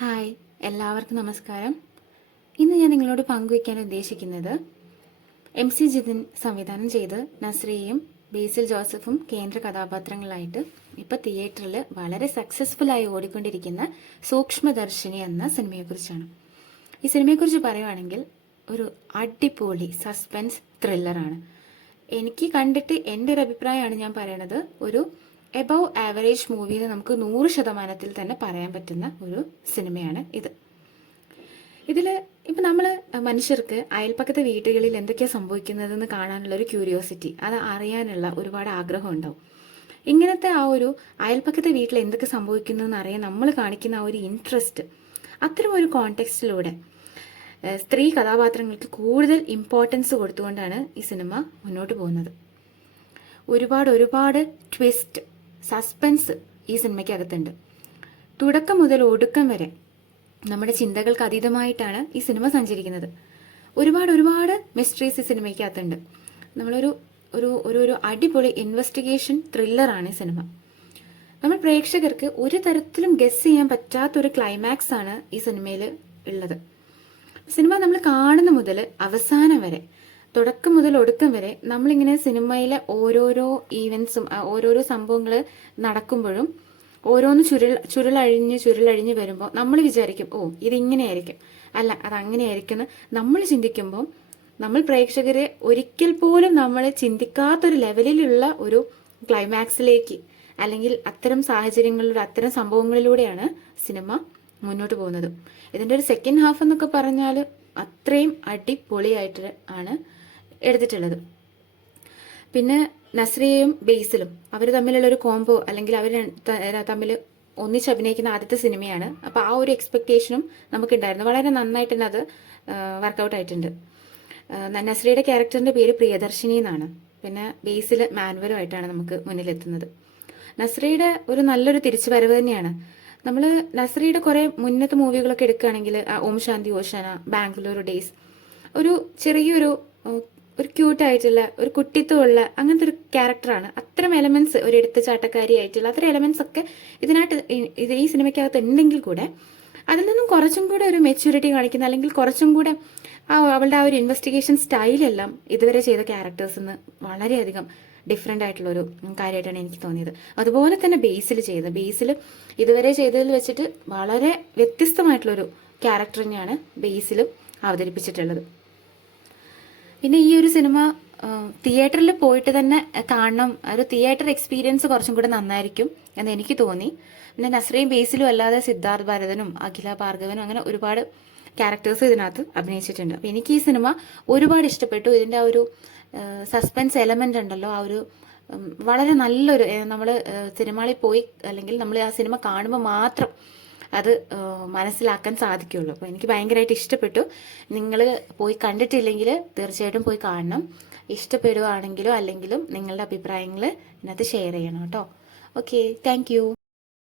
Hi എല്ലാവർക്കും നമസ്കാരം. ഇന്ന് ഞാൻ നിങ്ങളോട് പങ്കുവയ്ക്കാൻ ഉദ്ദേശിക്കുന്നത് എം സി ജിതിൻ സംവിധാനം ചെയ്ത് നസ്രിയയും ബേസിൽ ജോസഫും കേന്ദ്ര കഥാപാത്രങ്ങളായിട്ട് ഇപ്പൊ തിയേറ്ററിൽ വളരെ സക്സസ്ഫുൾ ആയി ഓടിക്കൊണ്ടിരിക്കുന്ന സൂക്ഷ്മദർശിനി എന്ന സിനിമയെക്കുറിച്ചാണ്. ഈ സിനിമയെക്കുറിച്ച് പറയുവാണെങ്കിൽ ഒരു അടിപൊളി സസ്പെൻസ് ത്രില്ലറാണ് എനിക്ക് കണ്ടിട്ട് എന്റെ ഒരു അഭിപ്രായമാണ് ഞാൻ പറയണത്. ഒരു എബവ് ആവറേജ് മൂവി എന്ന് നമുക്ക് നൂറ് ശതമാനത്തിൽ തന്നെ പറയാൻ പറ്റുന്ന ഒരു സിനിമയാണ് ഇത്. ഇതിൽ ഇപ്പം നമ്മൾ മനുഷ്യർക്ക് അയൽപ്പക്കത്തെ വീടുകളിൽ എന്തൊക്കെയാണ് സംഭവിക്കുന്നതെന്ന് കാണാനുള്ള ഒരു ക്യൂരിയോസിറ്റി അത് അറിയാനുള്ള ഒരുപാട് ആഗ്രഹം ഉണ്ടാവും. ഇങ്ങനത്തെ ആ ഒരു അയൽപ്പക്കത്തെ വീട്ടിൽ എന്തൊക്കെ സംഭവിക്കുന്നതെന്ന് അറിയാൻ നമ്മൾ കാണിക്കുന്ന ആ ഒരു ഇൻട്രസ്റ്റ് അത്തരം ഒരു കോണ്ടെക്സ്റ്റിലൂടെ സ്ത്രീ കഥാപാത്രങ്ങൾക്ക് കൂടുതൽ ഇമ്പോർട്ടൻസ് കൊടുത്തുകൊണ്ടാണ് ഈ സിനിമ മുന്നോട്ട് പോകുന്നത്. ഒരുപാട് ഒരുപാട് ട്വിസ്റ്റ് സസ്പെൻസ് ഈ സിനിമയ്ക്കകത്തുണ്ട് തുടക്കം മുതൽ ഒടുക്കം വരെ നമ്മുടെ ചിന്തകൾക്ക് അതീതമായിട്ടാണ് ഈ സിനിമ സഞ്ചരിക്കുന്നത്. ഒരുപാട് ഒരുപാട് മിസ്റ്ററീസ് ഈ സിനിമയ്ക്കകത്തുണ്ട് നമ്മളൊരു ഒരു ഒരു ഒരു അടിപൊളി ഇൻവെസ്റ്റിഗേഷൻ ത്രില്ലറാണ് ഈ സിനിമ. നമ്മൾ പ്രേക്ഷകർക്ക് ഒരു തരത്തിലും ഗസ് ചെയ്യാൻ പറ്റാത്തൊരു ക്ലൈമാക്സ് ആണ് ഈ സിനിമയിൽ ഉള്ളത്. സിനിമ നമ്മൾ കാണുന്ന മുതൽ അവസാനം വരെ തുടക്കം മുതൽ ഒടുക്കം വരെ നമ്മളിങ്ങനെ സിനിമയിലെ ഓരോരോ ഈവൻസും ഓരോരോ സംഭവങ്ങൾ നടക്കുമ്പോഴും ഓരോന്ന് ചുരുൾ ചുരുളഴിഞ്ഞ് ചുരുളഴിഞ്ഞ് വരുമ്പോൾ നമ്മൾ വിചാരിക്കും ഓ ഇതിങ്ങനെയായിരിക്കും. അല്ല അത് അങ്ങനെയായിരിക്കും നമ്മൾ ചിന്തിക്കുമ്പോൾ നമ്മൾ പ്രേക്ഷകരെ ഒരിക്കൽ പോലും നമ്മൾ ചിന്തിക്കാത്തൊരു ലെവലിലുള്ള ഒരു ക്ലൈമാക്സിലേക്ക് അല്ലെങ്കിൽ അത്തരം സാഹചര്യങ്ങളിലൂടെ അത്തരം സംഭവങ്ങളിലൂടെയാണ് സിനിമ മുന്നോട്ട് പോകുന്നത്. ഇതിന്റെ ഒരു സെക്കൻഡ് ഹാഫ് എന്നൊക്കെ പറഞ്ഞാൽ അത്രയും അടിപൊളിയായിട്ട് ആണ് എടുത്തിട്ടുള്ളത്. പിന്നെ നസ്രിയയും ബേസിലും അവർ തമ്മിലുള്ള ഒരു കോംബോ അല്ലെങ്കിൽ അവർ തമ്മിൽ ഒന്നിച്ച് അഭിനയിക്കുന്ന ആദ്യത്തെ സിനിമയാണ്. അപ്പോൾ ആ ഒരു എക്സ്പെക്ടേഷനും നമുക്കുണ്ടായിരുന്നു. വളരെ നന്നായിട്ട് തന്നെ അത് വർക്കൗട്ട് ആയിട്ടുണ്ട്. നസ്രിയുടെ ക്യാരക്ടറിന്റെ പേര് പ്രിയദർശിനി എന്നാണ്. പിന്നെ ബേസിൽ മാനുവലുമായിട്ടാണ് നമുക്ക് മുന്നിലെത്തുന്നത്. നസ്രിയുടെ ഒരു നല്ലൊരു തിരിച്ചുവരവ് തന്നെയാണ്. നമ്മൾ നസ്രിയുടെ കുറേ മുന്നത്തെ മൂവികളൊക്കെ എടുക്കുകയാണെങ്കിൽ ഓം ശാന്തി ഓശാന ബാംഗ്ലൂർ ഡേയ്സ് ഒരു ചെറിയൊരു ഒരു ക്യൂട്ടായിട്ടുള്ള ഒരു കുട്ടിത്വമുള്ള അങ്ങനത്തെ ഒരു ക്യാരക്ടറാണ് അത്തരം എലമെന്റ്സ് ഒരു എടുത്തുചാട്ടക്കാരിയായിട്ടുള്ള അത്തരം എലമെന്റ്സ് ഒക്കെ ഇതിനായിട്ട് ഇത് ഈ സിനിമയ്ക്കകത്ത് ഉണ്ടെങ്കിൽ കൂടെ അതിൽ നിന്നും കുറച്ചും കൂടെ ഒരു മെച്യൂരിറ്റി കാണിക്കുന്ന അല്ലെങ്കിൽ കുറച്ചും കൂടെ ആ അവളുടെ ആ ഒരു ഇൻവെസ്റ്റിഗേഷൻ സ്റ്റൈലെല്ലാം ഇതുവരെ ചെയ്ത ക്യാരക്ടേഴ്സ് നിന്ന് വളരെയധികം ഡിഫറെന്റ് ആയിട്ടുള്ള ഒരു കാര്യമായിട്ടാണ് എനിക്ക് തോന്നിയത്. അതുപോലെ തന്നെ ബേസിൽ ചെയ്ത് ബേസിൽ ഇതുവരെ ചെയ്തതിൽ വെച്ചിട്ട് വളരെ വ്യത്യസ്തമായിട്ടുള്ളൊരു ക്യാരക്ടർ തന്നെയാണ് ബേസിലും അവതരിപ്പിച്ചിട്ടുള്ളത്. പിന്നെ ഈ ഒരു സിനിമ തിയേറ്ററിൽ പോയിട്ട് തന്നെ കാണണം. ഒരു തിയേറ്റർ എക്സ്പീരിയൻസ് കുറച്ചും കൂടെ നന്നായിരിക്കും എന്ന് എനിക്ക് തോന്നി. പിന്നെ നസ്രയും ബേസിലും അല്ലാതെ സിദ്ധാർത്ഥ് ഭരതനും അഖില ഭാർഗവനും അങ്ങനെ ഒരുപാട് ക്യാരക്ടേഴ്സ് ഇതിനകത്ത് അഭിനയിച്ചിട്ടുണ്ട്. അപ്പൊ എനിക്ക് ഈ സിനിമ ഒരുപാട് ഇഷ്ടപ്പെട്ടു. ഇതിന്റെ ആ ഒരു സസ്പെൻസ് എലമെന്റ് ഉണ്ടല്ലോ. ആ ഒരു വളരെ നല്ലൊരു നമ്മൾ സിനിമകളിൽ പോയി അല്ലെങ്കിൽ നമ്മൾ ആ സിനിമ കാണുമ്പോൾ മാത്രം അത് മനസ്സിലാക്കാൻ സാധിക്കുള്ളൂ. അപ്പോൾ എനിക്ക് ഭയങ്കരമായിട്ട് ഇഷ്ടപ്പെട്ടു. നിങ്ങൾ പോയി കണ്ടിട്ടില്ലെങ്കിൽ തീർച്ചയായിട്ടും പോയി കാണണം. ഇഷ്ടപ്പെടുകയാണെങ്കിലോ അല്ലെങ്കിലും നിങ്ങളുടെ അഭിപ്രായങ്ങൾ ഇതിനകത്ത് ഷെയർ ചെയ്യണം കേട്ടോ. Okay thank